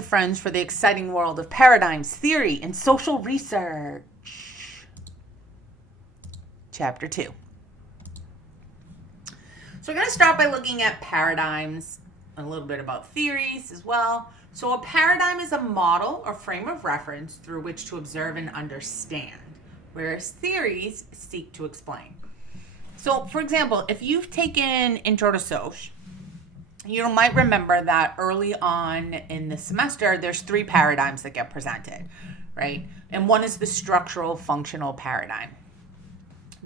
Friends, for the exciting world of paradigms, theory, and social research. Chapter 2. So we're going to start by looking at paradigms and a little bit about theories as well. So a paradigm is a model or frame of reference through which to observe and understand, whereas theories seek to explain. So, for example, if you've taken Intro to Soc, you might remember that early on in the semester, there's 3 paradigms that get presented, right? And one is the structural functional paradigm.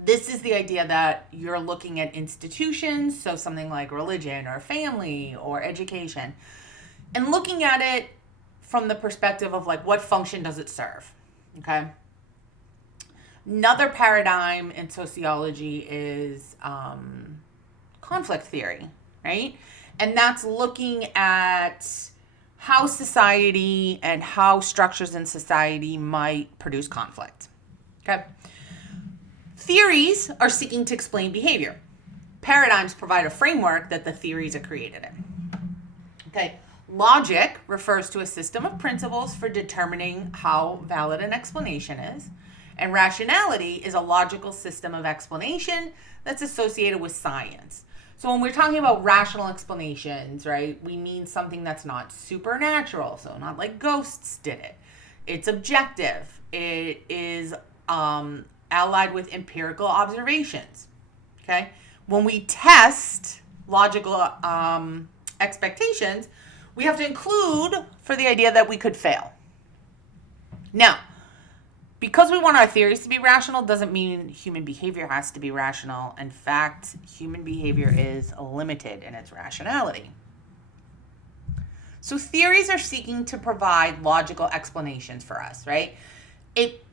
This is the idea that you're looking at institutions, so something like religion or family or education, and looking at it from the perspective of like, what function does it serve, okay? Another paradigm in sociology is conflict theory, right? And that's looking at how society and how structures in society might produce conflict. Okay. Theories are seeking to explain behavior. Paradigms provide a framework that the theories are created in. Okay. Logic refers to a system of principles for determining how valid an explanation is. And rationality is a logical system of explanation that's associated with science. So when we're talking about rational explanations, right, we mean something that's not supernatural, so not like ghosts did it. It's objective. It is allied with empirical observations, okay? When we test logical expectations, we have to include for the idea that we could fail. Now, because we want our theories to be rational doesn't mean human behavior has to be rational. In fact, human behavior is limited in its rationality. So theories are seeking to provide logical explanations for us, right? It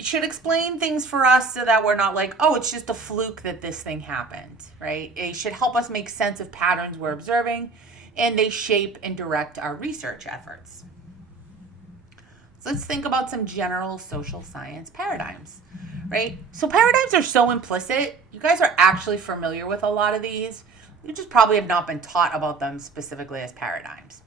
should explain things for us so that we're not like, oh, it's just a fluke that this thing happened, right? It should help us make sense of patterns we're observing, and they shape and direct our research efforts. Let's think about some general social science paradigms, right? So paradigms are so implicit. You guys are actually familiar with a lot of these. You just probably have not been taught about them specifically as paradigms.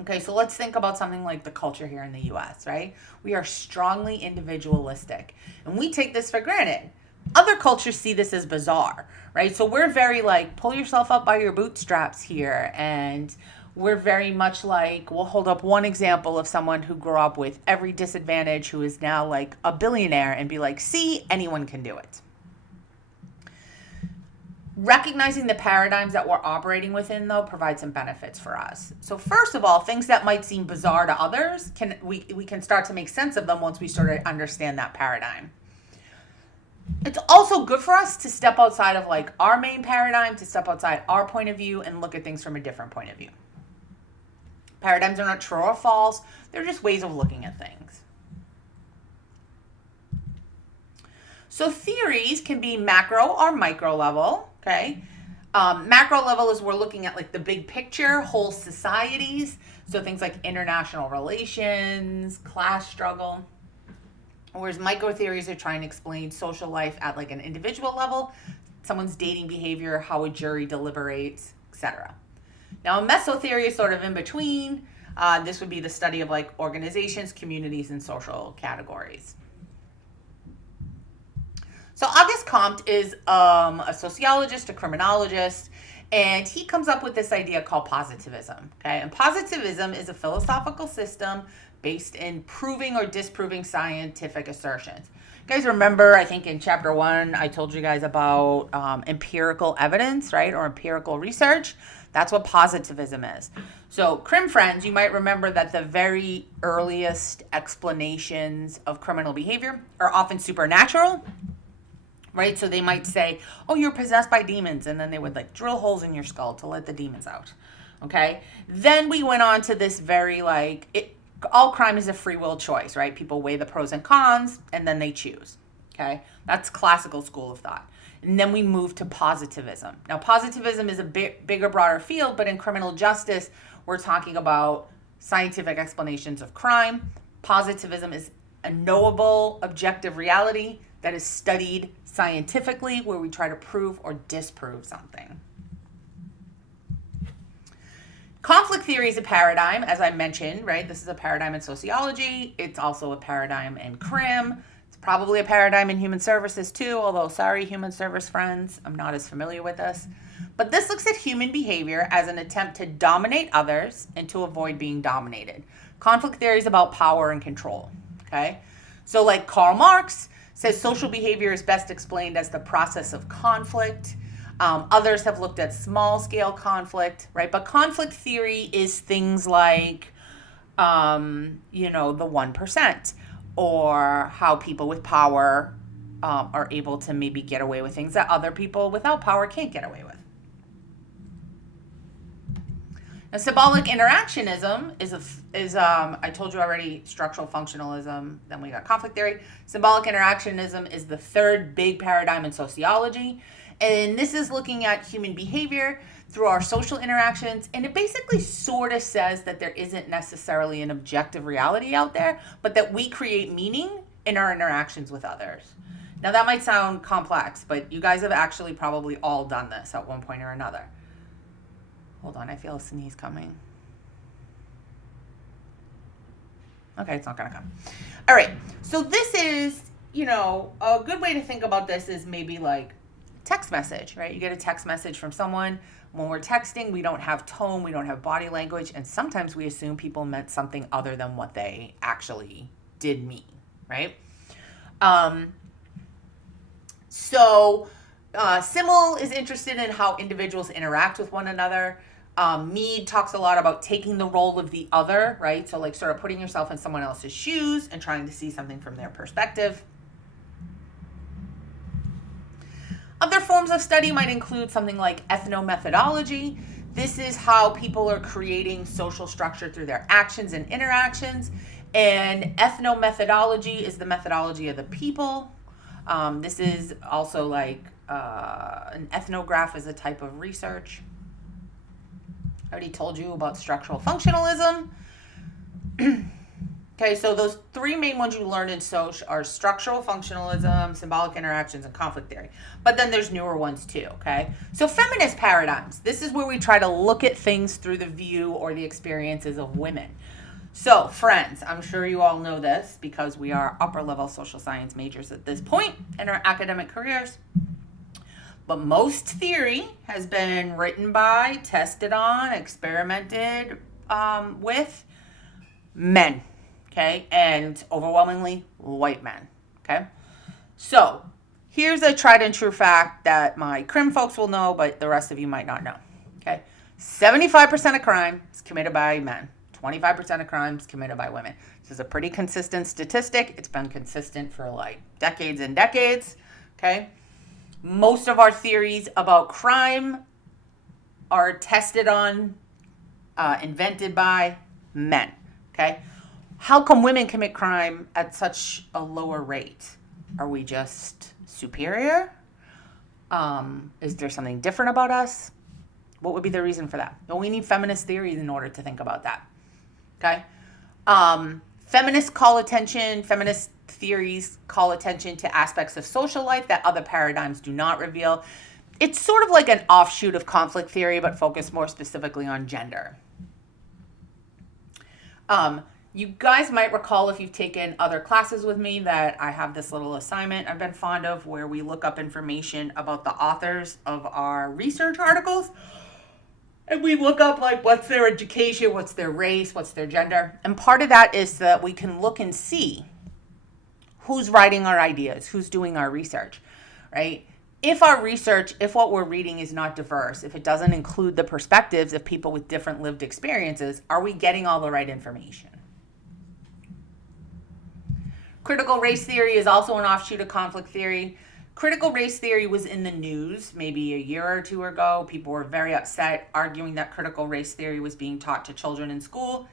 Okay, so let's think about something like the culture here in the US, right? We are strongly individualistic, and we take this for granted. Other cultures see this as bizarre, right? So we're very like, pull yourself up by your bootstraps here, and we're very much like, we'll hold up one example of someone who grew up with every disadvantage who is now like a billionaire and be like, see, anyone can do it. Recognizing the paradigms that we're operating within, though, provides some benefits for us. So first of all, things that might seem bizarre to others, we can start to make sense of them once we sort of understand that paradigm. It's also good for us to step outside of like our main paradigm, to step outside our point of view and look at things from a different point of view. Paradigms are not true or false. They're just ways of looking at things. So theories can be macro or micro level, okay? Macro level is we're looking at like the big picture, whole societies. So things like international relations, class struggle. Whereas micro theories are trying to explain social life at like an individual level, someone's dating behavior, how a jury deliberates, etc. Now, a meso theory is sort of in between. This would be the study of like organizations, communities, and social categories. So Auguste Comte is a sociologist, a criminologist, and he comes up with this idea called positivism. Okay, and positivism is a philosophical system based in proving or disproving scientific assertions. You guys remember, I think in chapter 1, I told you guys about empirical evidence, right, or empirical research. That's what positivism is. So, crim friends, you might remember that the very earliest explanations of criminal behavior are often supernatural, right? So they might say, oh, you're possessed by demons, and then they would like drill holes in your skull to let the demons out, okay? Then we went on to this very all crime is a free will choice, right? People weigh the pros and cons, and then they choose, okay? That's classical school of thought. And then we move to positivism. Now, positivism is a bigger, broader field, but in criminal justice, we're talking about scientific explanations of crime. Positivism is a knowable, objective reality that is studied scientifically, where we try to prove or disprove something. Conflict theory is a paradigm, as I mentioned, right? This is a paradigm in sociology. It's also a paradigm in crim. It's probably a paradigm in human services too, although sorry, human service friends, I'm not as familiar with this. But this looks at human behavior as an attempt to dominate others and to avoid being dominated. Conflict theory is about power and control, okay? So like Karl Marx says social behavior is best explained as the process of conflict. Others have looked at small scale conflict, right? But conflict theory is things like, the 1%, or how people with power are able to maybe get away with things that other people without power can't get away with. Now, symbolic interactionism is I told you already, structural functionalism, then we got conflict theory. Symbolic interactionism is the third big paradigm in sociology. And this is looking at human behavior through our social interactions. And it basically sort of says that there isn't necessarily an objective reality out there, but that we create meaning in our interactions with others. Now, that might sound complex, but you guys have actually probably all done this at one point or another. Hold on, I feel a sneeze coming. Okay, it's not going to come. All right, so this is, a good way to think about this is maybe like text message, right? You get a text message from someone. When we're texting, we don't have tone, we don't have body language, and sometimes we assume people meant something other than what they actually did mean, right? Simmel is interested in how individuals interact with one another. Mead talks a lot about taking the role of the other, right? So like sort of putting yourself in someone else's shoes and trying to see something from their perspective. Other forms of study might include something like ethnomethodology. This is how people are creating social structure through their actions and interactions. And ethnomethodology is the methodology of the people. This is also like an ethnograph is a type of research. I already told you about structural functionalism. Okay, so those three main ones you learned in Soc are structural functionalism, symbolic interactions, and conflict theory. But then there's newer ones too, okay? So feminist paradigms. This is where we try to look at things through the view or the experiences of women. So friends, I'm sure you all know this because we are upper level social science majors at this point in our academic careers. But most theory has been written by, tested on, experimented with men. Okay, and overwhelmingly white men, okay? So here's a tried and true fact that my crim folks will know, but the rest of you might not know, okay? 75% of crime is committed by men. 25% of crimes committed by women. This is a pretty consistent statistic. It's been consistent for like decades and decades, okay? Most of our theories about crime are tested on, invented by men, okay? How come women commit crime at such a lower rate? Are we just superior? Is there something different about us? What would be the reason for that? Well, we need feminist theories in order to think about that. Okay? Feminist theories call attention to aspects of social life that other paradigms do not reveal. It's sort of like an offshoot of conflict theory, but focused more specifically on gender. You guys might recall if you've taken other classes with me that I have this little assignment I've been fond of where we look up information about the authors of our research articles. And we look up like what's their education, what's their race, what's their gender. And part of that is that we can look and see who's writing our ideas, who's doing our research, right? If what we're reading is not diverse, if it doesn't include the perspectives of people with different lived experiences, are we getting all the right information? Critical race theory is also an offshoot of conflict theory. Critical race theory was in the news maybe a year or two ago. People were very upset, arguing that critical race theory was being taught to children in school.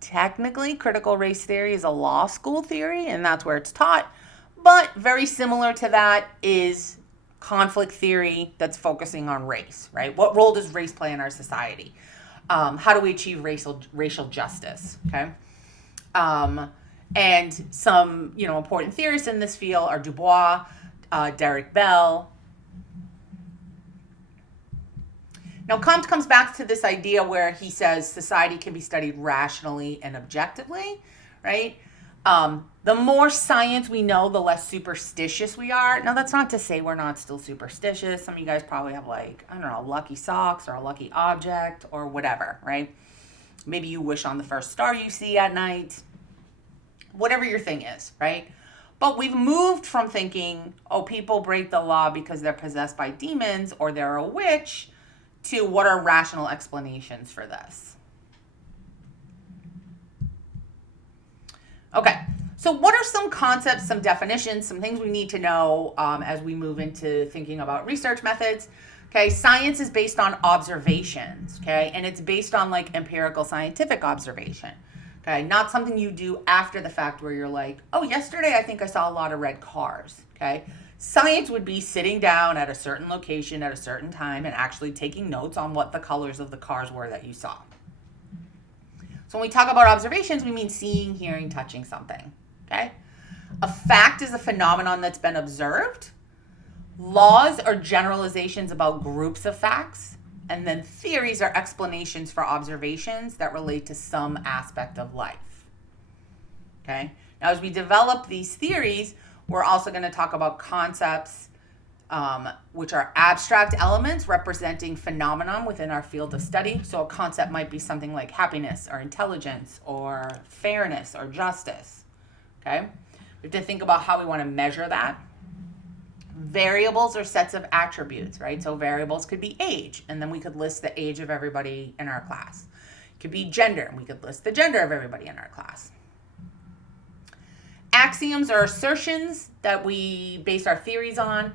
Technically, critical race theory is a law school theory, and that's where it's taught. But very similar to that is conflict theory that's focusing on race, right? What role does race play in our society? How do we achieve racial justice, okay? And some, important theorists in this field are Du Bois, Derek Bell. Now, Comte comes back to this idea where he says society can be studied rationally and objectively, right? The more science we know, the less superstitious we are. Now, that's not to say we're not still superstitious. Some of you guys probably have, like, I don't know, lucky socks or a lucky object or whatever, right? Maybe you wish on the first star you see at night. Whatever your thing is, right? But we've moved from thinking, oh, people break the law because they're possessed by demons or they're a witch, to what are rational explanations for this. Okay, so what are some concepts, some definitions, some things we need to know as we move into thinking about research methods? Okay, science is based on observations, okay, and it's based on like empirical scientific observation, okay, not something you do after the fact where you're like, oh, yesterday I think I saw a lot of red cars, okay. Science would be sitting down at a certain location at a certain time and actually taking notes on what the colors of the cars were that you saw. So when we talk about observations, we mean seeing, hearing, touching something, okay? A fact is a phenomenon that's been observed. Laws are generalizations about groups of facts. And then theories are explanations for observations that relate to some aspect of life, okay? Now, as we develop these theories, we're also going to talk about concepts, which are abstract elements representing phenomenon within our field of study. So a concept might be something like happiness or intelligence or fairness or justice, okay? We have to think about how we want to measure that. Variables are sets of attributes, right? So variables could be age, and then we could list the age of everybody in our class. It could be gender, and we could list the gender of everybody in our class. Axioms are assertions that we base our theories on.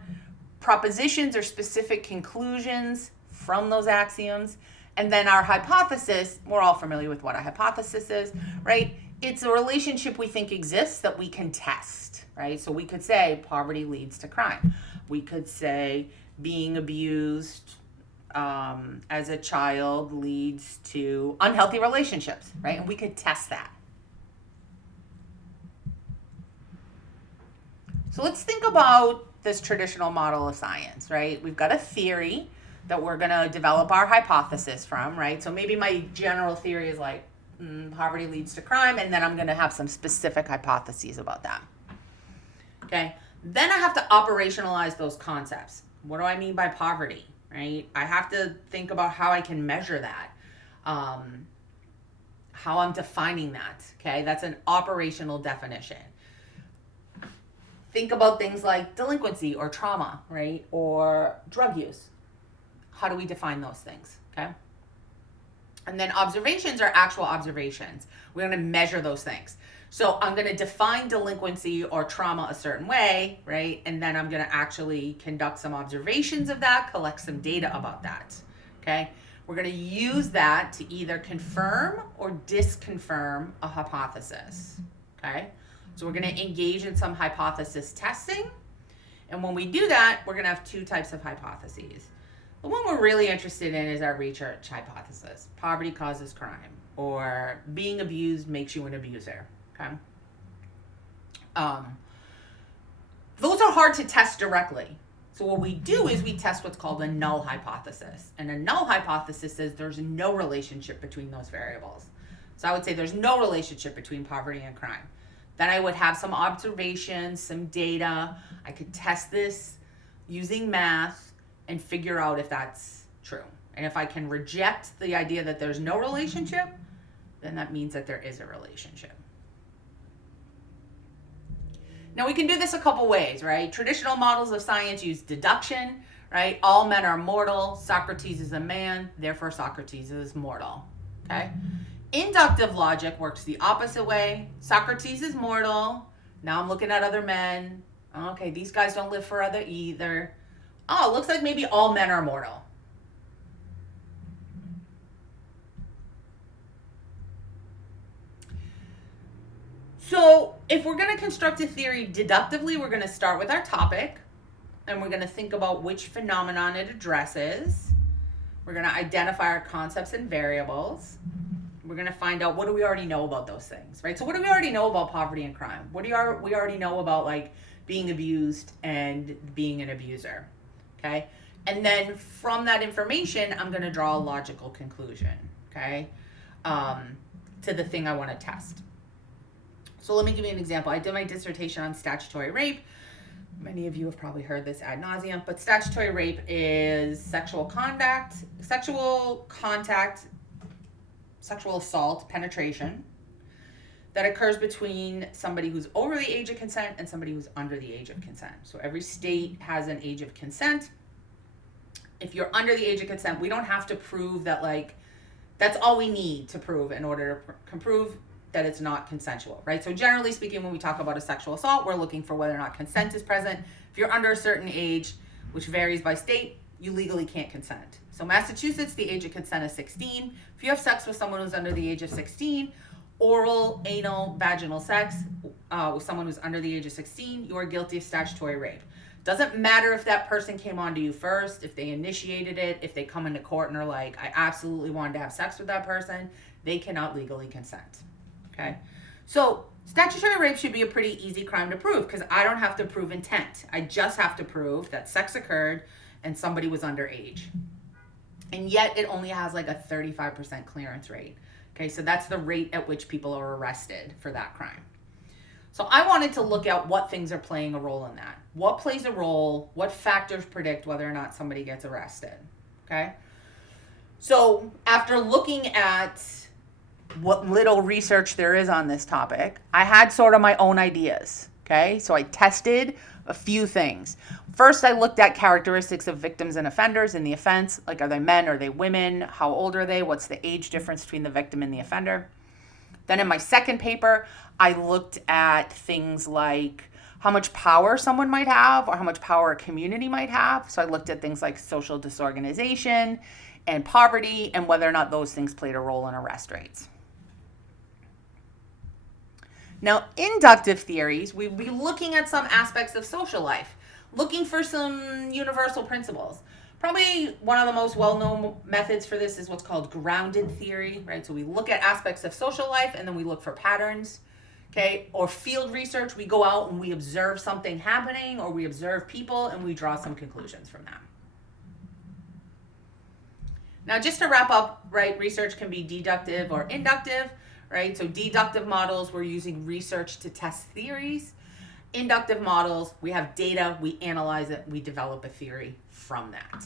Propositions are specific conclusions from those axioms. And then our hypothesis, we're all familiar with what a hypothesis is, right? It's a relationship we think exists that we can test, right? So we could say poverty leads to crime. We could say being abused as a child leads to unhealthy relationships, right? And we could test that. So let's think about this traditional model of science, right? We've got a theory that we're going to develop our hypothesis from, right? So maybe my general theory is like poverty leads to crime, and then I'm going to have some specific hypotheses about that. Okay? Then I have to operationalize those concepts. What do I mean by poverty, right? I have to think about how I can measure that, how I'm defining that, okay? That's an operational definition. Think about things like delinquency or trauma, right? Or drug use. How do we define those things, okay? And then observations are actual observations. We're going to measure those things. So I'm going to define delinquency or trauma a certain way, right? And then I'm going to actually conduct some observations of that, collect some data about that, okay? We're going to use that to either confirm or disconfirm a hypothesis, okay? So we're going to engage in some hypothesis testing. And when we do that, we're going to have two types of hypotheses. The one we're really interested in is our research hypothesis. Poverty causes crime, or being abused makes you an abuser, okay? Those are hard to test directly. So what we do is we test what's called a null hypothesis. And a null hypothesis says there's no relationship between those variables. So I would say there's no relationship between poverty and crime. Then I would have some observations, some data. I could test this using math and figure out if that's true. And if I can reject the idea that there's no relationship, then that means that there is a relationship. Now we can do this a couple ways, right? Traditional models of science use deduction, right? All men are mortal. Socrates is a man, therefore Socrates is mortal, okay? Inductive logic works the opposite way. Socrates is mortal. Now I'm looking at other men. Okay, these guys don't live forever either. Oh, looks like maybe all men are mortal. So if we're going to construct a theory deductively, we're going to start with our topic, and we're going to think about which phenomenon it addresses. We're going to identify our concepts and variables. We're going to find out, what do we already know about those things, right? So what do we already know about poverty and crime? What do we already know about, like, being abused and being an abuser, okay? And then from that information, I'm going to draw a logical conclusion, okay, to the thing I want to test. So let me give you an example. I did my dissertation on statutory rape. Many of you have probably heard this ad nauseum, but statutory rape is sexual assault, penetration that occurs between somebody who's over the age of consent and somebody who's under the age of consent. So every state has an age of consent. If you're under the age of consent, we don't have to prove that, like, that's all we need to prove in order to prove that it's not consensual, right? So generally speaking, when we talk about a sexual assault, we're looking for whether or not consent is present. If you're under a certain age, which varies by state, you legally can't consent. So Massachusetts, the age of consent is 16. If you have sex with someone who's under the age of 16, oral, anal, vaginal sex with someone who's under the age of 16, you are guilty of statutory rape. Doesn't matter if that person came on to you first, if they initiated it, if they come into court and are like, I absolutely wanted to have sex with that person, they cannot legally consent. Okay? So statutory rape should be a pretty easy crime to prove because I don't have to prove intent. I just have to prove that sex occurred and somebody was underage. And yet it only has like a 35% clearance rate. Okay, so that's the rate at which people are arrested for that crime. So I wanted to look at what things are playing a role in that. What plays a role? What factors predict whether or not somebody gets arrested? Okay? So after looking at what little research there is on this topic, I had sort of my own ideas. Okay? So I tested a few things. First, I looked at characteristics of victims and offenders in the offense. Like, are they men? Are they women? How old are they? What's the age difference between the victim and the offender? Then in my second paper, I looked at things like how much power someone might have or how much power a community might have. So I looked at things like social disorganization and poverty and whether or not those things played a role in arrest rates. Now, inductive theories, we'd be looking at some aspects of social life, looking for some universal principles. Probably one of the most well-known methods for this is what's called grounded theory, right? So we look at aspects of social life and then we look for patterns, okay? Or field research, we go out and we observe something happening or we observe people and we draw some conclusions from that. Now, just to wrap up, right, research can be deductive or inductive, right? So deductive models, we're using research to test theories. Inductive models, we have data, we analyze it, we develop a theory from that.